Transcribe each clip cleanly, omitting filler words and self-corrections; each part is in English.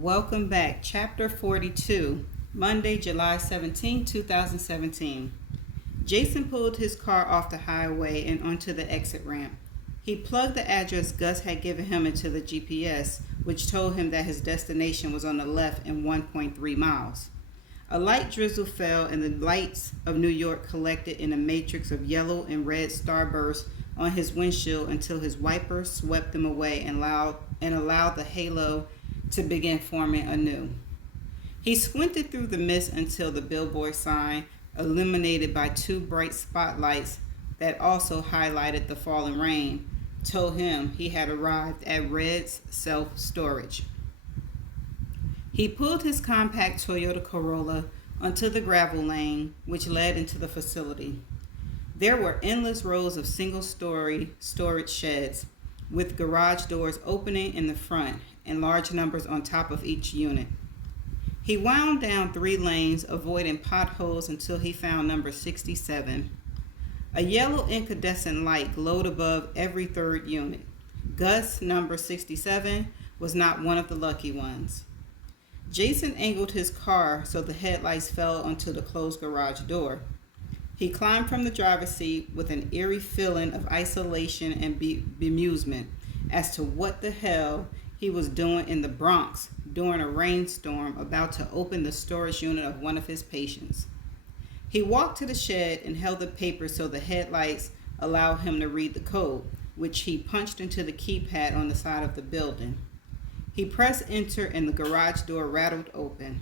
Welcome back. Chapter 42, Monday, July 17, 2017. Jason pulled his car off the highway and onto the exit ramp. He plugged the address Gus had given him into the GPS, which told him that his destination was on the left in 1.3 miles. A light drizzle fell, and the lights of New York collected in a matrix of yellow and red starbursts on his windshield until his wiper swept them away and allowed the halo to begin forming anew. He squinted through the mist until the billboard sign, illuminated by two bright spotlights that also highlighted the falling rain, told him he had arrived at Red's Self-Storage. He pulled his compact Toyota Corolla onto the gravel lane, which led into the facility. There were endless rows of single-story storage sheds, with garage doors opening in the front and large numbers on top of each unit. He wound down 3 lanes, avoiding potholes until he found number 67. A yellow incandescent light glowed above every third unit. Gus, number 67, was not one of the lucky ones. Jason angled his car so the headlights fell onto the closed garage door. He climbed from the driver's seat with an eerie feeling of isolation and bemusement as to what the hell he was doing in the Bronx during a rainstorm about to open the storage unit of one of his patients. He walked to the shed and held the paper so the headlights allowed him to read the code, which he punched into the keypad on the side of the building. He pressed enter and the garage door rattled open.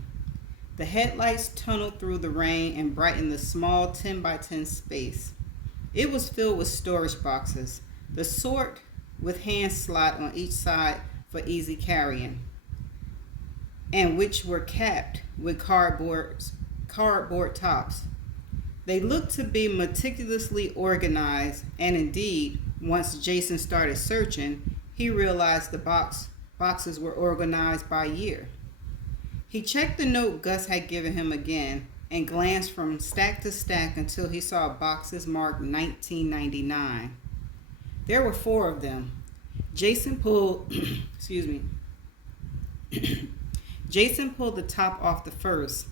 The headlights tunneled through the rain and brightened the small 10 by 10 space. It was filled with storage boxes, the sort with hand slot on each side for easy carrying, and which were capped with cardboard tops. They looked to be meticulously organized, and indeed, once Jason started searching, he realized the boxes were organized by year. He checked the note Gus had given him again and glanced from stack to stack until he saw boxes marked 1999. There were 4 of them. Jason pulled Jason pulled the top off the first.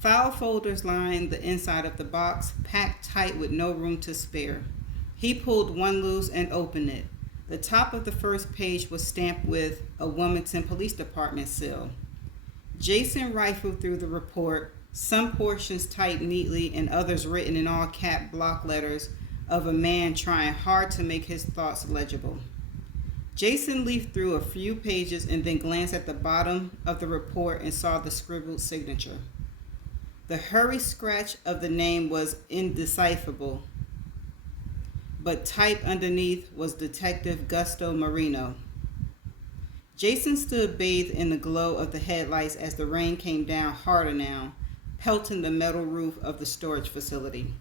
File folders lined the inside of the box, packed tight with no room to spare. He pulled one loose and opened it. The top of the first page was stamped with a Wilmington Police Department seal. Jason rifled through the report, some portions typed neatly and others written in all cap block letters of a man trying hard to make his thoughts legible. Jason leafed through a few pages and then glanced at the bottom of the report and saw the scribbled signature. The hurry scratch of the name was indecipherable, but typed underneath was Detective Gusto Marino. Jason stood bathed in the glow of the headlights as the rain came down harder now, pelting the metal roof of the storage facility.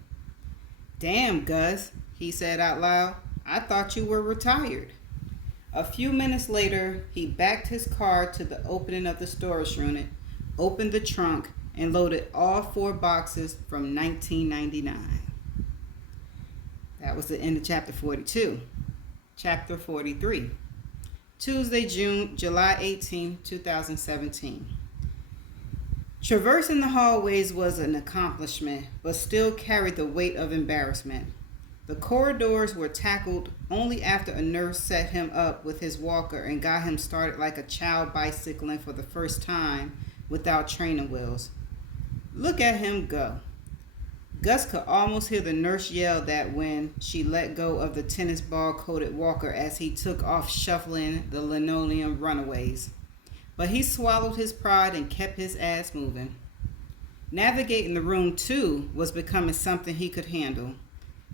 "Damn, Gus," he said out loud. "I thought you were retired." A few minutes later, he backed his car to the opening of the storage unit, opened the trunk, and loaded all 4 boxes from 1999. That was the end of chapter 42. Chapter 43. Tuesday, July 18, 2017. Traversing the hallways was an accomplishment, but still carried the weight of embarrassment. The corridors were tackled only after a nurse set him up with his walker and got him started like a child bicycling for the first time without training wheels. Look at him go. Gus could almost hear the nurse yell that when she let go of the tennis ball-coated walker as he took off shuffling the linoleum runaways. But he swallowed his pride and kept his ass moving. Navigating the room, too, was becoming something he could handle.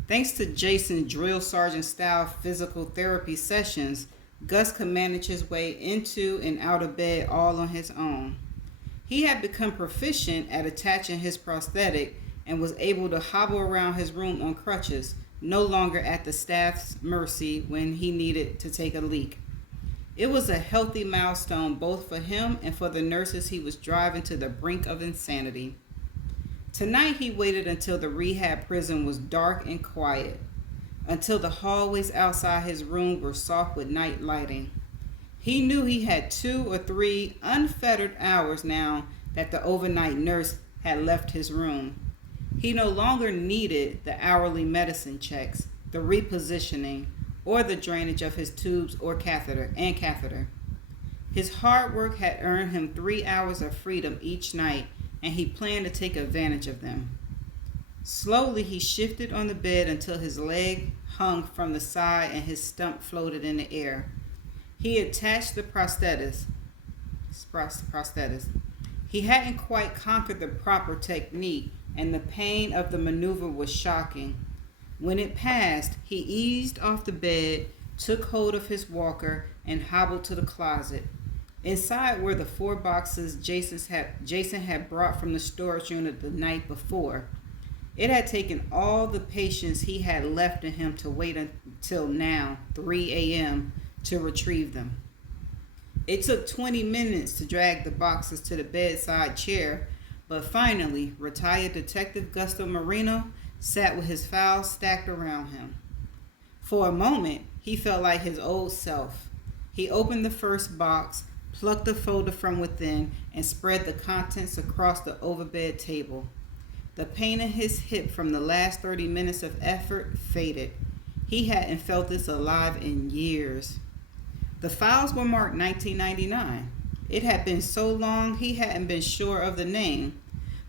Thanks to Jason's drill sergeant-style physical therapy sessions, Gus could manage his way into and out of bed all on his own. He had become proficient at attaching his prosthetic and was able to hobble around his room on crutches, no longer at the staff's mercy when he needed to take a leak. It was a healthy milestone both for him and for the nurses he was driving to the brink of insanity. Tonight he waited until the rehab prison was dark and quiet, until the hallways outside his room were soft with night lighting. He knew he had 2 or 3 unfettered hours now that the overnight nurse had left his room. He no longer needed the hourly medicine checks, the repositioning, or the drainage of his tubes or catheter. His hard work had earned him 3 hours of freedom each night, and he planned to take advantage of them. Slowly he shifted on the bed until his leg hung from the side and his stump floated in the air. He attached the prosthesis. He hadn't quite conquered the proper technique, and the pain of the maneuver was shocking. When it passed, he eased off the bed, took hold of his walker, and hobbled to the closet. Inside were the 4 boxes Jason had brought from the storage unit the night before. It had taken all the patience he had left in him to wait until now, 3 a.m., to retrieve them. It took 20 minutes to drag the boxes to the bedside chair, but finally, retired Detective Gusto Marino sat with his files stacked around him. For a moment, he felt like his old self. He opened the first box, plucked the folder from within, and spread the contents across the overbed table. The pain in his hip from the last 30 minutes of effort faded. He hadn't felt this alive in years. The files were marked 1999. It had been so long he hadn't been sure of the name,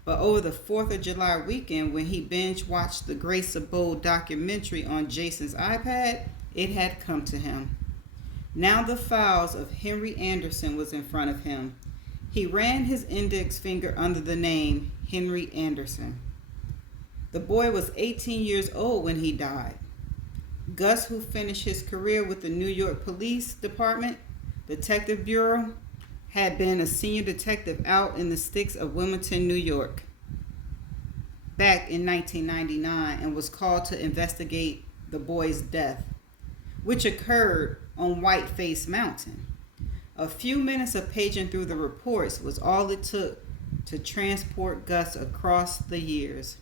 but over the 4th of July weekend when he binge-watched the Grace Abode documentary on Jason's iPad, it had come to him. Now the files of Henry Anderson was in front of him. He ran his index finger under the name Henry Anderson. The boy was 18 years old when he died. Gus, who finished his career with the New York Police Department Detective Bureau, had been a senior detective out in the sticks of Wilmington, New York, back in 1999, and was called to investigate the boy's death, which occurred on Whiteface Mountain. A few minutes of paging through the reports was all it took to transport Gus across the years.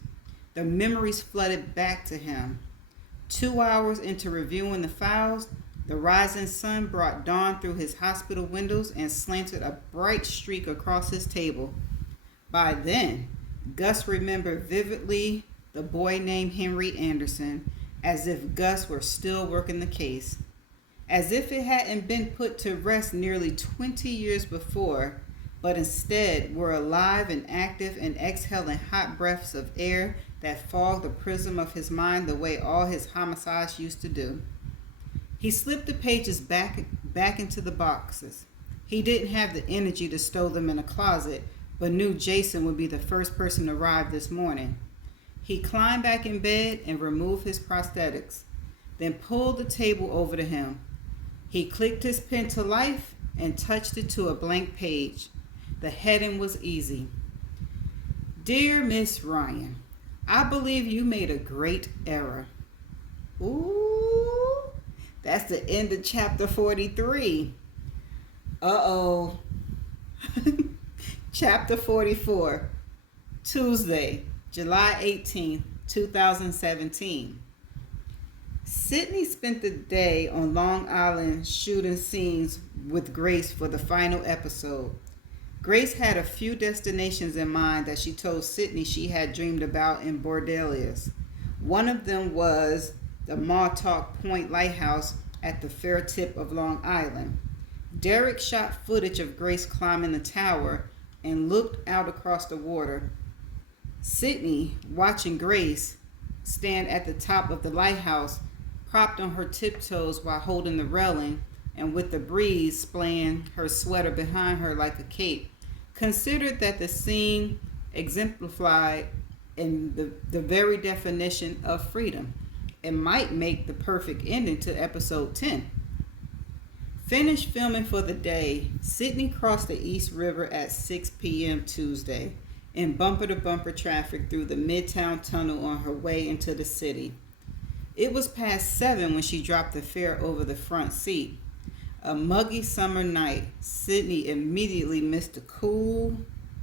The memories flooded back to him. 2 hours into reviewing the files, the rising sun brought dawn through his hospital windows and slanted a bright streak across his table. By then, Gus remembered vividly the boy named Henry Anderson, as if Gus were still working the case. As if it hadn't been put to rest nearly 20 years before, but instead were alive and active and exhaling hot breaths of air that fogged the prism of his mind the way all his homicides used to do. He slipped the pages back into the boxes. He didn't have the energy to stow them in a closet, but knew Jason would be the first person to arrive this morning. He climbed back in bed and removed his prosthetics, then pulled the table over to him. He clicked his pen to life and touched it to a blank page. The heading was easy. Dear Miss Ryan, I believe you made a great error. Ooh, that's the end of chapter 43. Uh-oh. Chapter 44, Tuesday, July 18th, 2017. Sydney spent the day on Long Island shooting scenes with Grace for the final episode. Grace had a few destinations in mind that she told Sydney she had dreamed about in Bordelias. One of them was the Montauk Point Lighthouse at the fair tip of Long Island. Derek shot footage of Grace climbing the tower and looked out across the water. Sydney, watching Grace stand at the top of the lighthouse, propped on her tiptoes while holding the railing and with the breeze splaying her sweater behind her like a cape, considered that the scene exemplified in the very definition of freedom. It might make the perfect ending to episode 10. Finished filming for the day, Sydney crossed the East River at 6 p.m. Tuesday in bumper-to-bumper traffic through the Midtown Tunnel on her way into the city. It was past 7 when she dropped the fare over the front seat. A muggy summer night, Sydney immediately missed the cool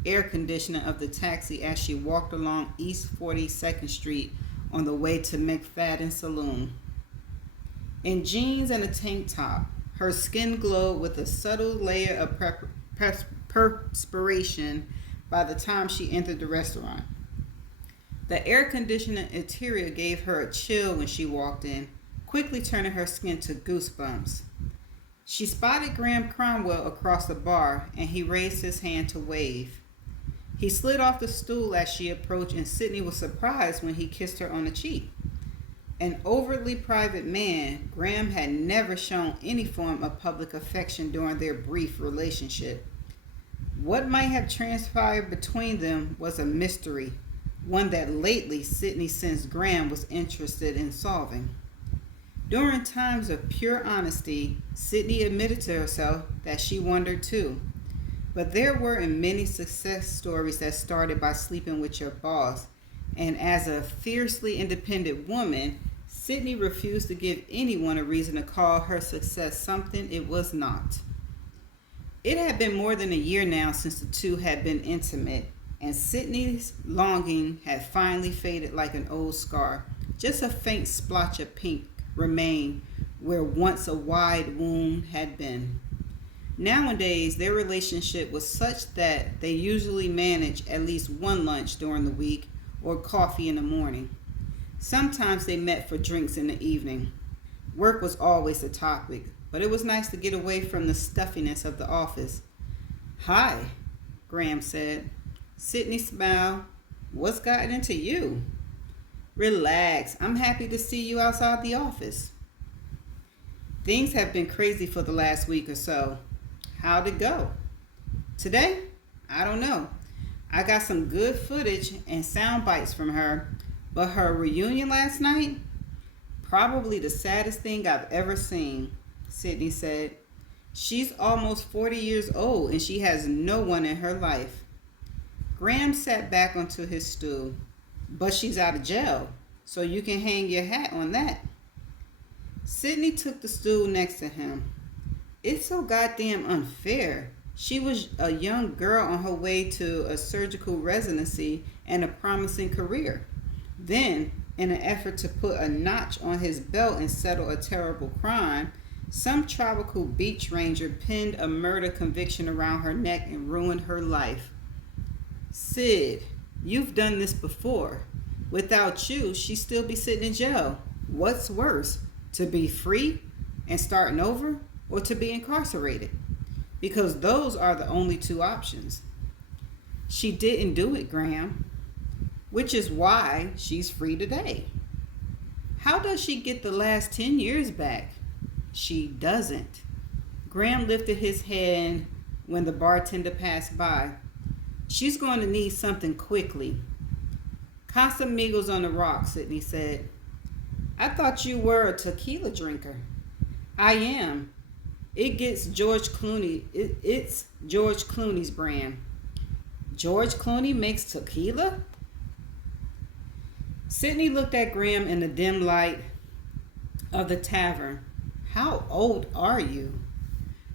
air conditioning of the taxi as she walked along East 42nd Street on the way to McFadden Saloon. In jeans and a tank top, Her skin glowed with a subtle layer of perspiration by the time she entered the restaurant. The air conditioned interior gave her a chill when she walked in, quickly turning her skin to goosebumps. She spotted Graham Cromwell across the bar, and he raised his hand to wave. He slid off the stool as she approached, and Sydney was surprised when he kissed her on the cheek. An overtly private man, Graham had never shown any form of public affection during their brief relationship. What might have transpired between them was a mystery, one that lately Sydney sensed Graham was interested in solving. During times of pure honesty, Sydney admitted to herself that she wondered too. But there were many success stories that started by sleeping with your boss, and as a fiercely independent woman, Sydney refused to give anyone a reason to call her success something it was not. It had been more than a year now since the two had been intimate, and Sydney's longing had finally faded like an old scar. Just a faint splotch of pink remained where once a wide wound had been. Nowadays, their relationship was such that they usually managed at least one lunch during the week or coffee in the morning. Sometimes they met for drinks in the evening. Work was always the topic, but it was nice to get away from the stuffiness of the office. "Hi," Graham said. Sydney smiled. "What's gotten into you?" "Relax. I'm happy to see you outside the office." "Things have been crazy for the last week or so." "How'd it go?" "Today? I don't know. I got some good footage and sound bites from her, but her reunion last night? Probably the saddest thing I've ever seen," Sydney said. "She's almost 40 years old and she has no one in her life." Graham sat back onto his stool. "But she's out of jail, so you can hang your hat on that." Sydney took the stool next to him. "It's so goddamn unfair. She was a young girl on her way to a surgical residency and a promising career. Then, in an effort to put a notch on his belt and settle a terrible crime, some tropical beach ranger pinned a murder conviction around her neck and ruined her life. Sid, you've done this before. Without you, she'd still be sitting in jail. What's worse, to be free and starting over, or to be incarcerated? Because those are the only two options." "She didn't do it, Graham, which is why she's free today." "How does she get the last 10 years back?" "She doesn't." Graham lifted his hand when the bartender passed by. "She's going to need something quickly." "Casamigos on the rocks," Sydney said. "I thought you were a tequila drinker." "I am. It gets George Clooney. It's George Clooney's brand." "George Clooney makes tequila?" Sydney looked at Graham in the dim light of the tavern. "How old are you?"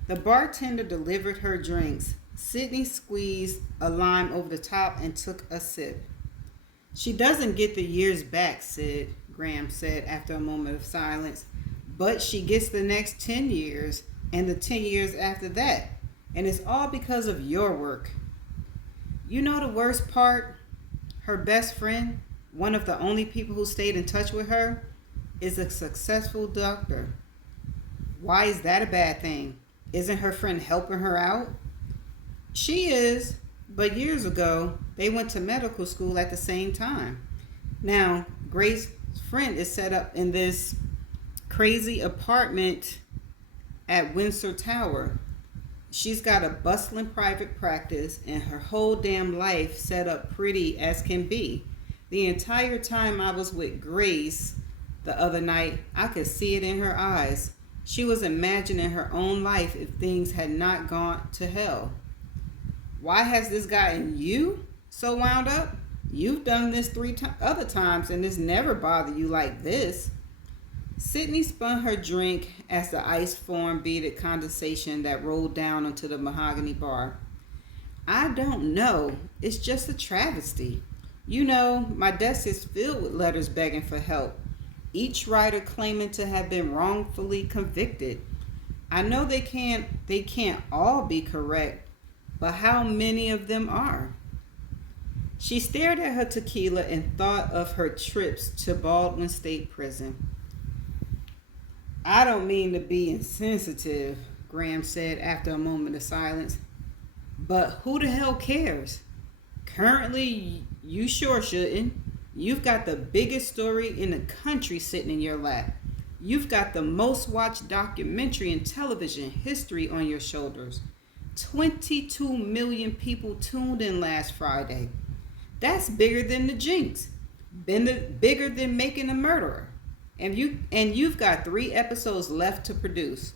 The bartender delivered her drinks. Sydney squeezed a lime over the top and took a sip. "She doesn't get the years back, Sid," Graham said after a moment of silence. "But she gets the next 10 years and the 10 years after that. And it's all because of your work." "You know the worst part? Her best friend, one of the only people who stayed in touch with her, is a successful doctor." "Why is that a bad thing? Isn't her friend helping her out?" "She is, but years ago, they went to medical school at the same time. Now, Grace's friend is set up in this crazy apartment at Windsor Tower. She's got a bustling private practice and her whole damn life set up pretty as can be. The entire time I was with Grace the other night, I could see it in her eyes. She was imagining her own life if things had not gone to hell." "Why has this gotten you so wound up? You've done this three other times and it's never bothered you like this." Sydney spun her drink as the ice formed beaded condensation that rolled down onto the mahogany bar. "I don't know. It's just a travesty. You know, my desk is filled with letters begging for help. Each writer claiming to have been wrongfully convicted. I know they can't all be correct, but how many of them are? She stared at her tequila and thought of her trips to Baldwin State Prison. I don't mean to be insensitive, Graham said after a moment of silence, but who the hell cares? Currently, you sure shouldn't. You've got the biggest story in the country sitting in your lap. You've got the most watched documentary in television history on your shoulders. 22 million people tuned in last Friday. That's bigger than the Jinx. Bigger than Making a Murderer. And you've got 3 episodes left to produce.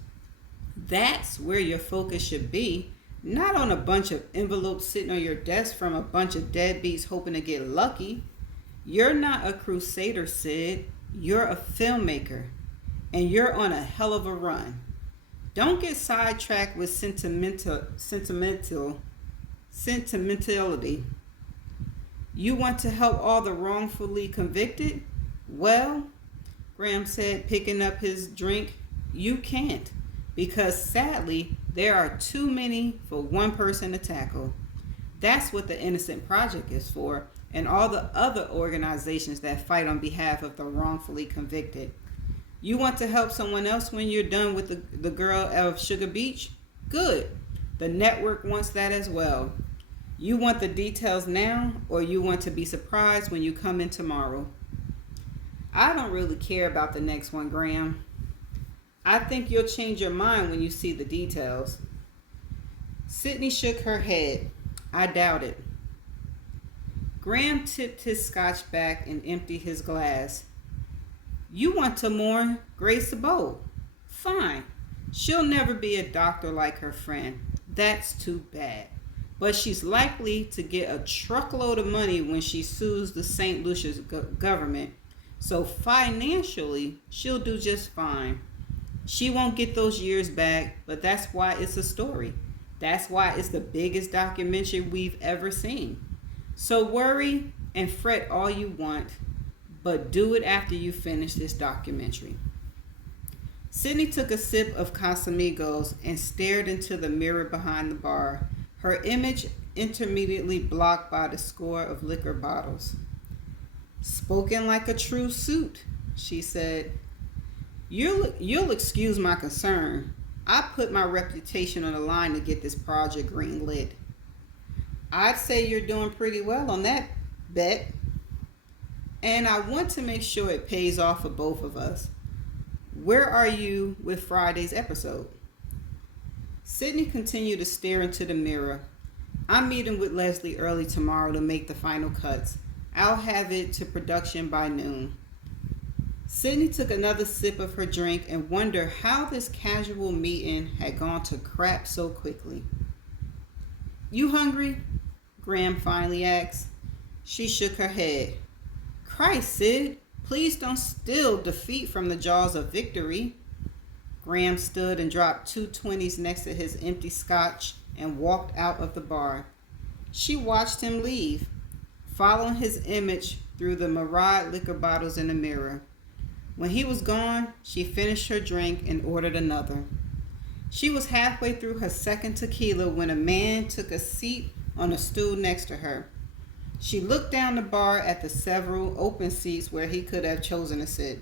That's where your focus should be, not on a bunch of envelopes sitting on your desk from a bunch of deadbeats hoping to get lucky. You're not a crusader, Sid. You're a filmmaker. And you're on a hell of a run. Don't get sidetracked with sentimentality. You want to help all the wrongfully convicted? Well, Graham said, picking up his drink, you can't. Because sadly, there are too many for one person to tackle. That's what the Innocent Project is for, and all the other organizations that fight on behalf of the wrongfully convicted. You want to help someone else when you're done with the girl of Sugar Beach? Good. The network wants that as well. You want the details now, or you want to be surprised when you come in tomorrow? I don't really care about the next one, Graham. I think you'll change your mind when you see the details. Sydney shook her head. I doubt it. Graham tipped his scotch back and emptied his glass. You want to mourn Grace Bow? Fine. She'll never be a doctor like her friend. That's too bad. But she's likely to get a truckload of money when she sues the St. Lucia's government. So financially, she'll do just fine. She won't get those years back, but that's why it's a story. That's why it's the biggest documentary we've ever seen. So worry and fret all you want, but do it after you finish this documentary. Sydney took a sip of Casamigos and stared into the mirror behind the bar, her image intermittently blocked by the score of liquor bottles. Spoken like a true suit, she said. You'll excuse my concern. I put my reputation on the line to get this project green lit. I'd say you're doing pretty well on that bet. And I want to make sure it pays off for both of us. Where are you with Friday's episode? Sydney continued to stare into the mirror. I'm meeting with Leslie early tomorrow to make the final cuts. I'll have it to production by noon. Sydney took another sip of her drink and wondered how this casual meeting had gone to crap so quickly. You hungry? Graham finally asked. She shook her head. Christ, Sid, please don't steal defeat from the jaws of victory. Graham stood and dropped 2 20s next to his empty scotch and walked out of the bar. She watched him leave, following his image through the marred liquor bottles in the mirror. When he was gone, she finished her drink and ordered another. She was halfway through her second tequila when a man took a seat on a stool next to her. She looked down the bar at the several open seats where he could have chosen to sit.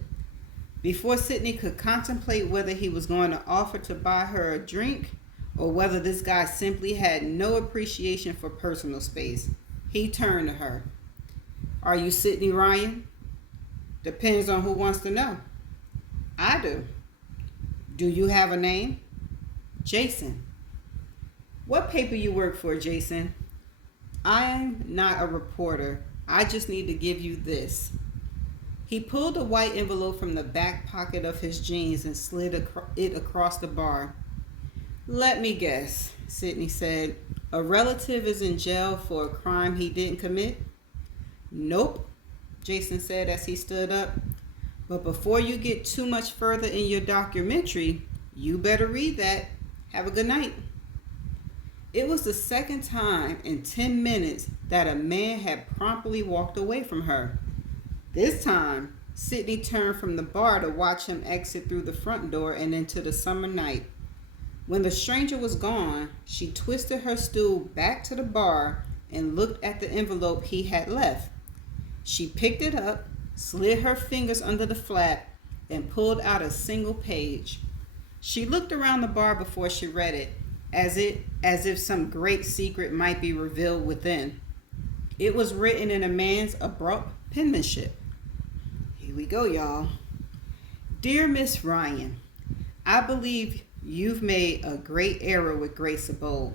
Before Sydney could contemplate whether he was going to offer to buy her a drink or whether this guy simply had no appreciation for personal space, he turned to her. Are you Sydney Ryan? Depends on who wants to know. I do. Do you have a name? Jason. What paper you work for, Jason? I'm not a reporter. I just need to give you this. He pulled a white envelope from the back pocket of his jeans and slid it across the bar. Let me guess, Sydney said. A relative is in jail for a crime he didn't commit? Nope, Jason said as he stood up. But before you get too much further in your documentary, you better read that. Have a good night. It was the second time in 10 minutes that a man had promptly walked away from her. This time, Sydney turned from the bar to watch him exit through the front door and into the summer night. When the stranger was gone, she twisted her stool back to the bar and looked at the envelope he had left. She picked it up, slid her fingers under the flap, and pulled out a single page. She looked around the bar before she read it, as if some great secret might be revealed within. It was written in a man's abrupt penmanship. Here we go, y'all. Dear Miss Ryan, I believe you've made a great error with Grace Abold.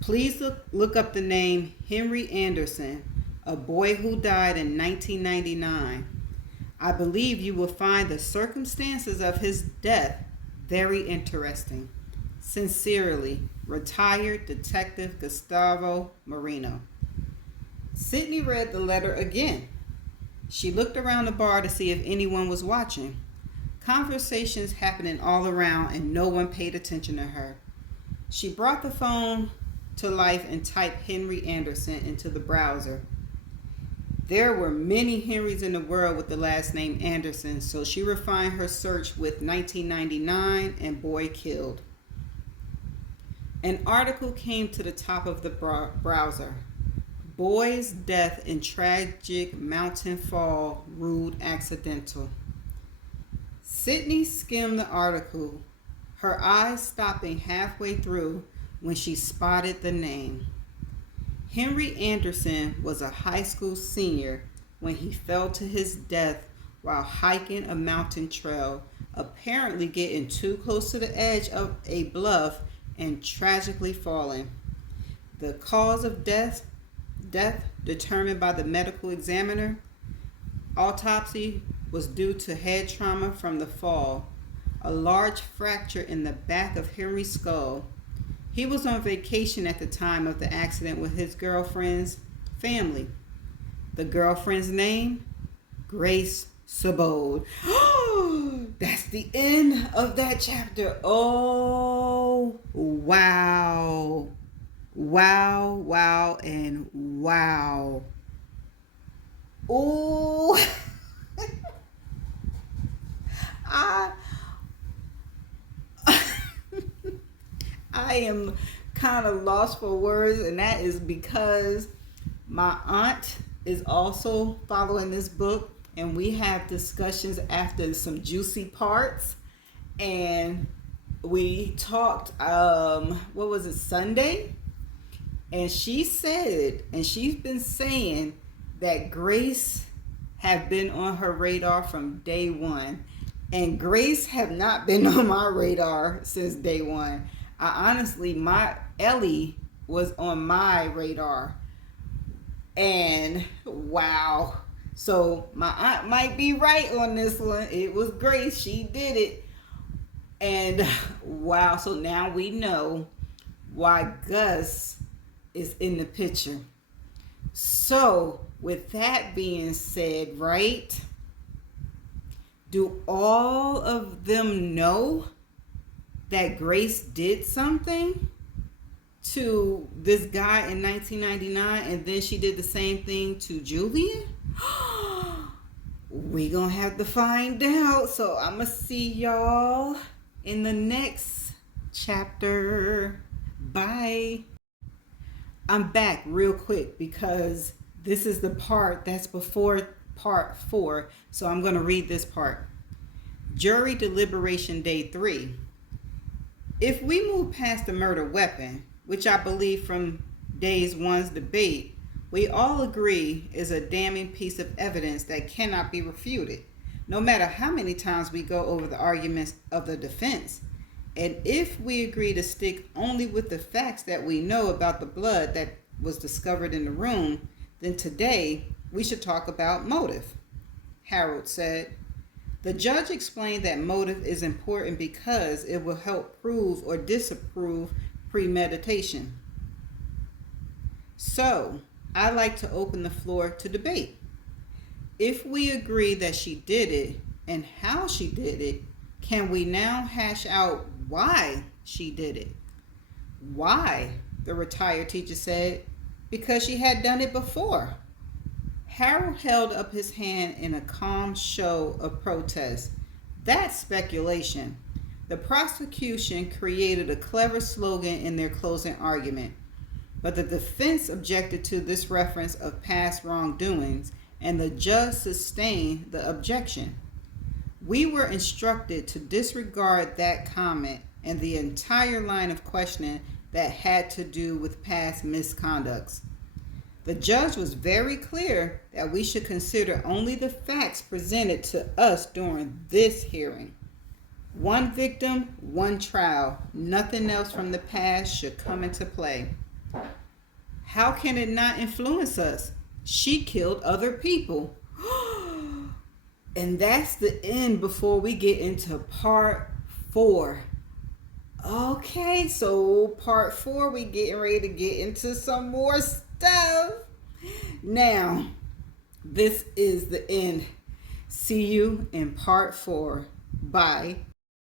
Please look up the name Henry Anderson, a boy who died in 1999. I believe you will find the circumstances of his death very interesting. Sincerely, retired Detective Gustavo Marino. Sydney read the letter again. She looked around the bar to see if anyone was watching. Conversations happening all around and no one paid attention to her. She brought the phone to life and typed Henry Anderson into the browser. There were many Henrys in the world with the last name Anderson, so she refined her search with 1999 and boy killed. An article came to the top of the browser. Boy's death in tragic mountain fall ruled accidental. Sydney skimmed the article, her eyes stopping halfway through when she spotted the name. Henry Anderson was a high school senior when he fell to his death while hiking a mountain trail, apparently getting too close to the edge of a bluff and tragically falling. The cause of death determined by the medical examiner. Autopsy was due to head trauma from the fall, a large fracture in the back of Henry's skull. He was on vacation at the time of the accident with his girlfriend's family. The girlfriend's name? Grace Abold. That's the end of that chapter. Oh, wow. Wow, wow, and wow. Ooh. I am kind of lost for words, and that is because my aunt is also following this book, and we have discussions after some juicy parts. And we talked, what was it, Sunday? And she said, and she's been saying that Grace have been on her radar from day one. And Grace have not been on my radar since day one. I honestly, my Ellie was on my radar. And wow. So my aunt might be right on this one. It was Grace. She did it. And wow. So now we know why Gus is in the picture. So with that being said, right? Do all of them know that Grace did something to this guy in 1999 and then she did the same thing to Julian? We gonna have to find out. So I'm gonna see y'all in the next chapter. Bye. I'm back real quick because this is the part that's before part 4. So I'm going to read this part. Jury deliberation day 3. If we move past the murder weapon, which I believe from days 1's debate, we all agree is a damning piece of evidence that cannot be refuted, no matter how many times we go over the arguments of the defense. And if we agree to stick only with the facts that we know about the blood that was discovered in the room, then today we should talk about motive, Harold said. The judge explained that motive is important because it will help prove or disapprove premeditation. So, I'd like to open the floor to debate. If we agree that she did it and how she did it, can we now hash out why she did it? Why? The retired teacher said. Because she had done it before. Harold held up his hand in a calm show of protest. That's speculation. The prosecution created a clever slogan in their closing argument, but the defense objected to this reference of past wrongdoings, and the judge sustained the objection. We were instructed to disregard that comment and the entire line of questioning that had to do with past misconducts. The judge was very clear that we should consider only the facts presented to us during this hearing. One victim, one trial. Nothing else from the past should come into play. How can it not influence us? She killed other people. And that's the end before we get into part 4. Okay, so part 4, we getting ready to get into some more stuff. Now, this is the end. See you in part 4. Bye.